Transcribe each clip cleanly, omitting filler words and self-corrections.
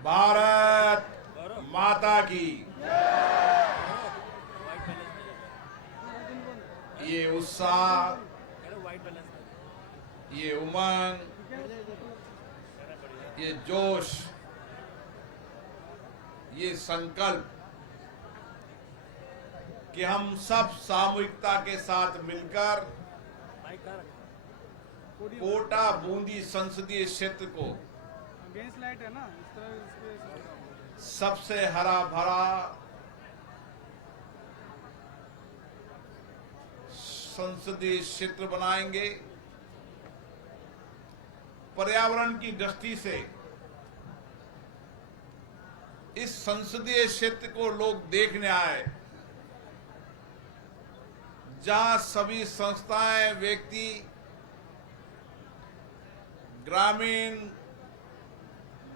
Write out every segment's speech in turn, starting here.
भारत माता की। ये उत्साह, ये उमंग, ये जोश, ये संकल्प कि हम सब सामूहिकता के साथ मिलकर कोटा बूंदी संसदीय क्षेत्र को लाइट है ना, इस तरह सबसे हरा भरा संसदीय क्षेत्र बनाएंगे। पर्यावरण की दृष्टि से इस संसदीय क्षेत्र को लोग देखने आए, जहां सभी संस्थाएं, व्यक्ति, ग्रामीण,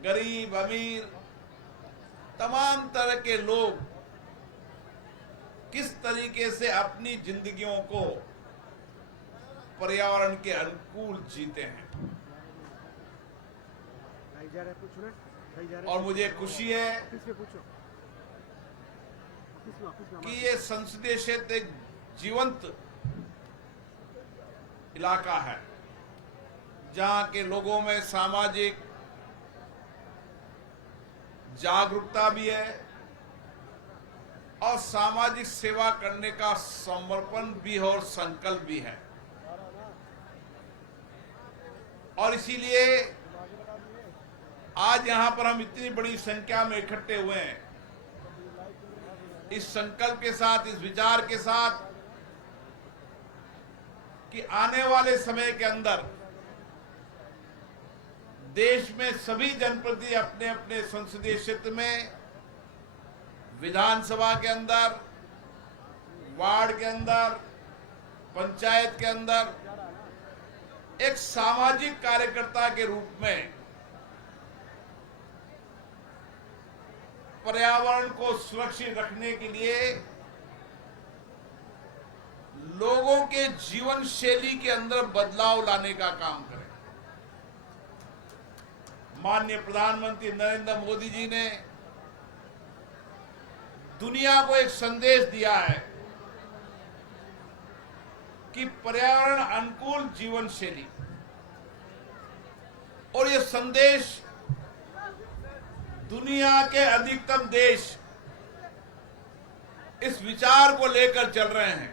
गरीब, अमीर, तमाम तरह के लोग किस तरीके से अपनी जिंदगियों को पर्यावरण के अनुकूल जीते हैं। और मुझे खुशी है कि ये संसदीय क्षेत्र एक जीवंत इलाका है, जहां के लोगों में सामाजिक जागरूकता भी है और सामाजिक सेवा करने का समर्पण भी है और संकल्प भी है। और इसीलिए आज यहां पर हम इतनी बड़ी संख्या में इकट्ठे हुए हैं, इस संकल्प के साथ, इस विचार के साथ कि आने वाले समय के अंदर देश में सभी जनप्रतिनिधि अपने अपने संसदीय क्षेत्र में, विधानसभा के अंदर, वार्ड के अंदर, पंचायत के अंदर एक सामाजिक कार्यकर्ता के रूप में पर्यावरण को सुरक्षित रखने के लिए लोगों के जीवन शैली के अंदर बदलाव लाने का काम करें। माननीय प्रधानमंत्री नरेंद्र मोदी जी ने दुनिया को एक संदेश दिया है कि पर्यावरण अनुकूल जीवन शैली, और यह संदेश दुनिया के अधिकतम देश इस विचार को लेकर चल रहे हैं।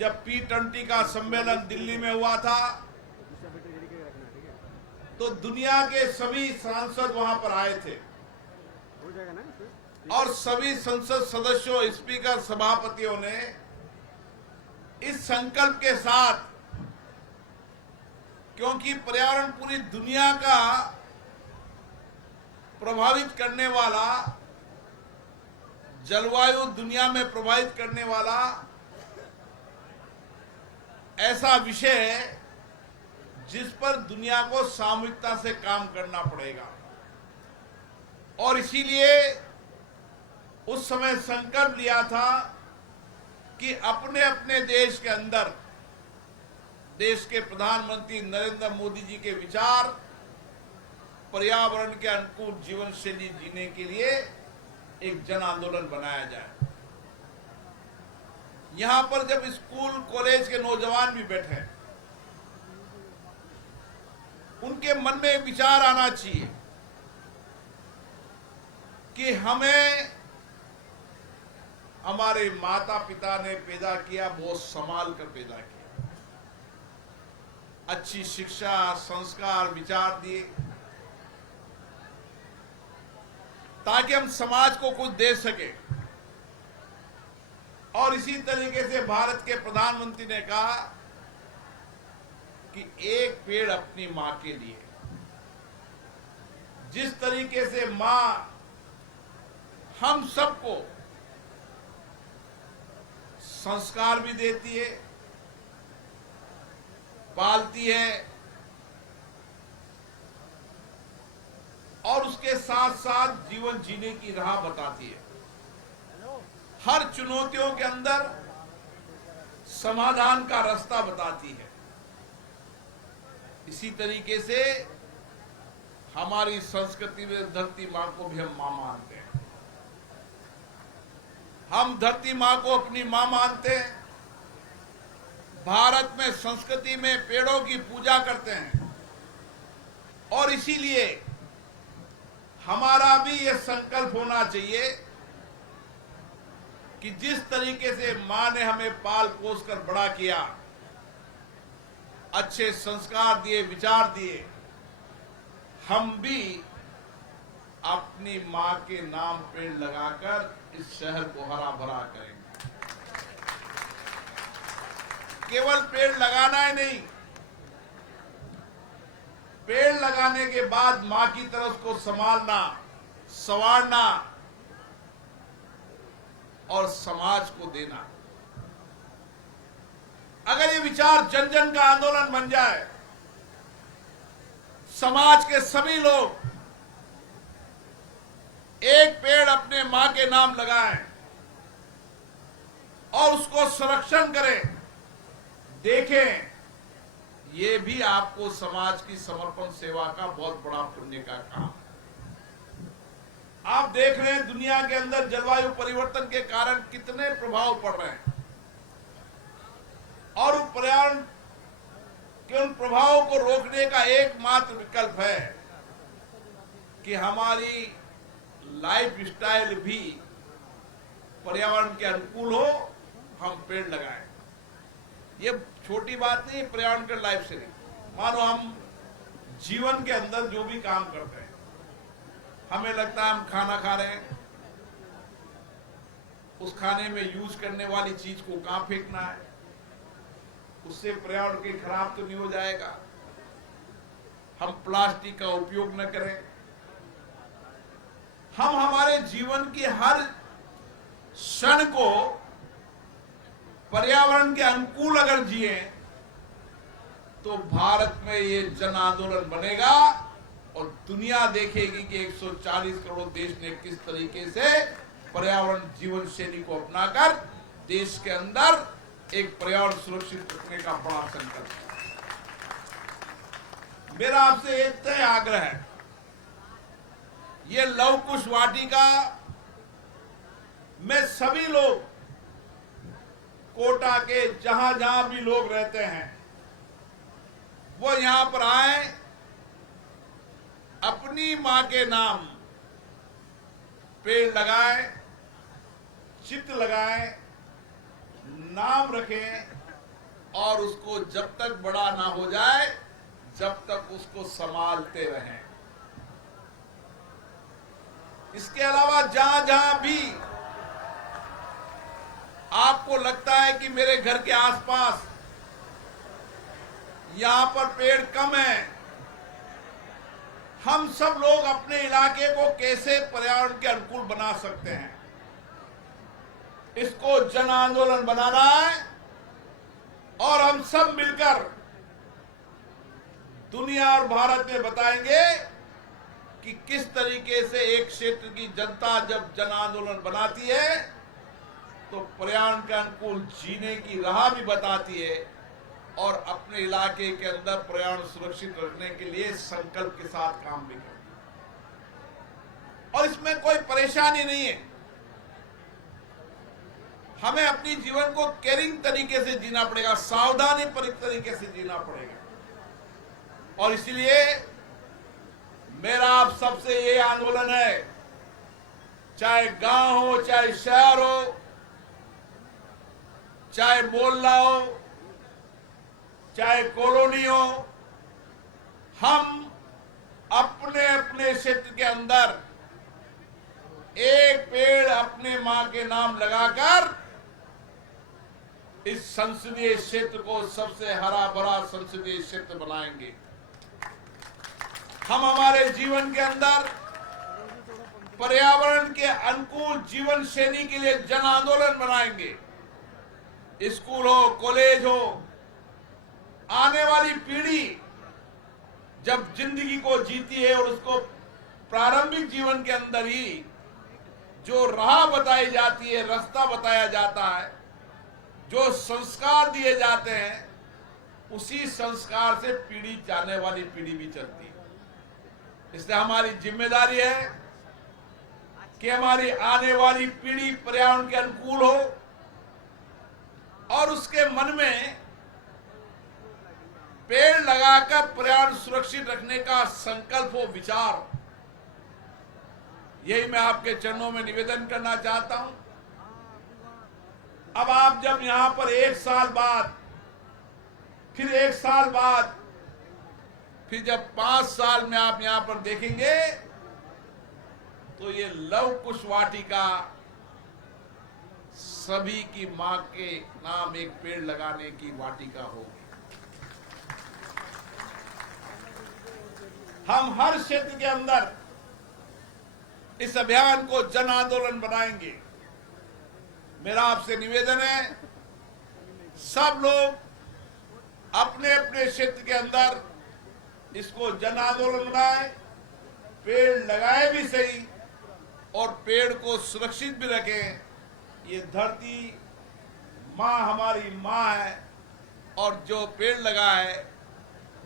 जब P20 का सम्मेलन दिल्ली में हुआ था तो दुनिया के सभी सांसद वहां पर आए थे और सभी संसद सदस्यों, स्पीकर, सभापतियों ने इस संकल्प के साथ, क्योंकि पर्यावरण पूरी दुनिया का प्रभावित करने वाला, जलवायु दुनिया में प्रभावित करने वाला ऐसा विषय है जिस पर दुनिया को सामूहिकता से काम करना पड़ेगा। और इसीलिए उस समय संकल्प लिया था कि अपने अपने देश के अंदर देश के प्रधानमंत्री नरेंद्र मोदी जी के विचार पर्यावरण के अनुकूल जीवन शैली जीने के लिए एक जन आंदोलन बनाया जाए। यहां पर जब स्कूल कॉलेज के नौजवान भी बैठे, उनके मन में एक विचार आना चाहिए कि हमें हमारे माता पिता ने पैदा किया, बहुत संभाल कर पैदा किया, अच्छी शिक्षा, संस्कार, विचार दिए ताकि हम समाज को कुछ दे सके। और इसी तरीके से भारत के प्रधानमंत्री ने कहा कि एक पेड़ अपनी मां के लिए। जिस तरीके से मां हम सबको संस्कार भी देती है, पालती है और उसके साथ साथ जीवन जीने की राह बताती है, हर चुनौतियों के अंदर समाधान का रास्ता बताती है। इसी तरीके से हमारी संस्कृति में धरती माँ को भी हम माँ मानते हैं। हम धरती माँ को अपनी माँ मानते हैं। भारत में संस्कृति में पेड़ों की पूजा करते हैं और इसीलिए हमारा भी यह संकल्प होना चाहिए कि जिस तरीके से माँ ने हमें पाल पोस कर बड़ा किया, अच्छे संस्कार दिए, विचार दिए, हम भी अपनी माँ के नाम पेड़ लगाकर इस शहर को हरा भरा करेंगे। केवल पेड़ लगाना ही नहीं, पेड़ लगाने के बाद माँ की तरफ को संभालना, संवारना और समाज को देना। अगर ये विचार जन जन का आंदोलन बन जाए, समाज के सभी लोग एक पेड़ अपने मां के नाम लगाएं और उसको संरक्षण करें, देखें, ये भी आपको समाज की समर्पण सेवा का बहुत बड़ा पुण्य का काम। आप देख रहे हैं दुनिया के अंदर जलवायु परिवर्तन के कारण कितने प्रभाव पड़ रहे हैं और पर्यावरण के उन प्रभावों को रोकने का एकमात्र विकल्प है कि हमारी लाइफ स्टाइल भी पर्यावरण के अनुकूल हो, हम पेड़ लगाएं। ये छोटी बात नहीं, पर्यावरण के लाइफ से नहीं। मानो हम जीवन के अंदर जो भी काम करते हैं, हमें लगता है हम खाना खा रहे हैं, उस खाने में यूज करने वाली चीज को कहां फेंकना है, उससे पर्यावरण के खराब तो नहीं हो जाएगा, हम प्लास्टिक का उपयोग न करें। हम हमारे जीवन की हर क्षण को पर्यावरण के अनुकूल अगर जिए तो भारत में ये जन आंदोलन बनेगा और दुनिया देखेगी कि 140 करोड़ देश ने किस तरीके से पर्यावरण जीवन शैली को अपनाकर देश के अंदर एक पर्यावरण सुरक्षित रखने का बड़ा संकल्प है। मेरा आपसे एक तय आग्रह है, ये लव कुश वाटिका में सभी लोग, कोटा के जहां जहां भी लोग रहते हैं, वो यहां पर आए, अपनी मां के नाम पेड़ लगाएं, चित्र लगाएं, नाम रखें और उसको जब तक बड़ा ना हो जाए जब तक उसको संभालते रहें। इसके अलावा जहां जहां भी आपको लगता है कि मेरे घर के आसपास यहां पर पेड़ कम है, हम सब लोग अपने इलाके को कैसे पर्यावरण के अनुकूल बना सकते हैं, इसको जन आंदोलन बनाना है और हम सब मिलकर दुनिया और भारत में बताएंगे कि किस तरीके से एक क्षेत्र की जनता जब जन आंदोलन बनाती है तो पर्यावरण के अनुकूल जीने की राह भी बताती है और अपने इलाके के अंदर पर्यावरण सुरक्षित रखने के लिए संकल्प के साथ काम भी करती है। और इसमें कोई परेशानी नहीं है, हमें अपनी जीवन को केयरिंग तरीके से जीना पड़ेगा, सावधानी तरीके से जीना पड़ेगा। और इसलिए मेरा आप सबसे ये आंदोलन है, चाहे गांव हो, चाहे शहर हो, चाहे मोहल्ला हो, चाहे कॉलोनी हो, हम अपने अपने क्षेत्र के अंदर एक पेड़ अपने मां के नाम लगाकर इस संसदीय क्षेत्र को सबसे हरा भरा संसदीय क्षेत्र बनाएंगे। हम हमारे जीवन के अंदर पर्यावरण के अनुकूल जीवन शैली के लिए जन आंदोलन बनाएंगे। स्कूल हो, कॉलेज हो, आने वाली पीढ़ी जब जिंदगी को जीती है और उसको प्रारंभिक जीवन के अंदर ही जो राह बताई जाती है, रास्ता बताया जाता है, जो संस्कार दिए जाते हैं, उसी संस्कार से पीढ़ी, जाने वाली पीढ़ी भी चलती है। इसलिए हमारी जिम्मेदारी है कि हमारी आने वाली पीढ़ी पर्यावरण के अनुकूल हो और उसके मन में पेड़ लगाकर पर्यावरण सुरक्षित रखने का संकल्प हो, विचार। यही मैं आपके चरणों में निवेदन करना चाहता हूं। अब आप जब यहां पर 1 साल बाद, फिर 1 साल बाद, फिर जब 5 साल में आप यहां पर देखेंगे तो ये लव कुश वाटिका सभी की मां के नाम एक पेड़ लगाने की वाटिका होगी। हम हर क्षेत्र के अंदर इस अभियान को जन आंदोलन बनाएंगे। मेरा आपसे निवेदन है, सब लोग अपने अपने क्षेत्र के अंदर इसको जन आंदोलन बनाएं, पेड़ लगाए भी सही और पेड़ को सुरक्षित भी रखें। ये धरती माँ हमारी माँ है और जो पेड़ लगाए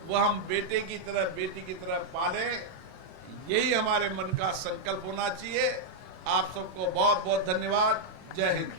वो हम बेटे की तरह, बेटी की तरह पाले। यही हमारे मन का संकल्प होना चाहिए। आप सबको बहुत बहुत धन्यवाद। जय हिंद।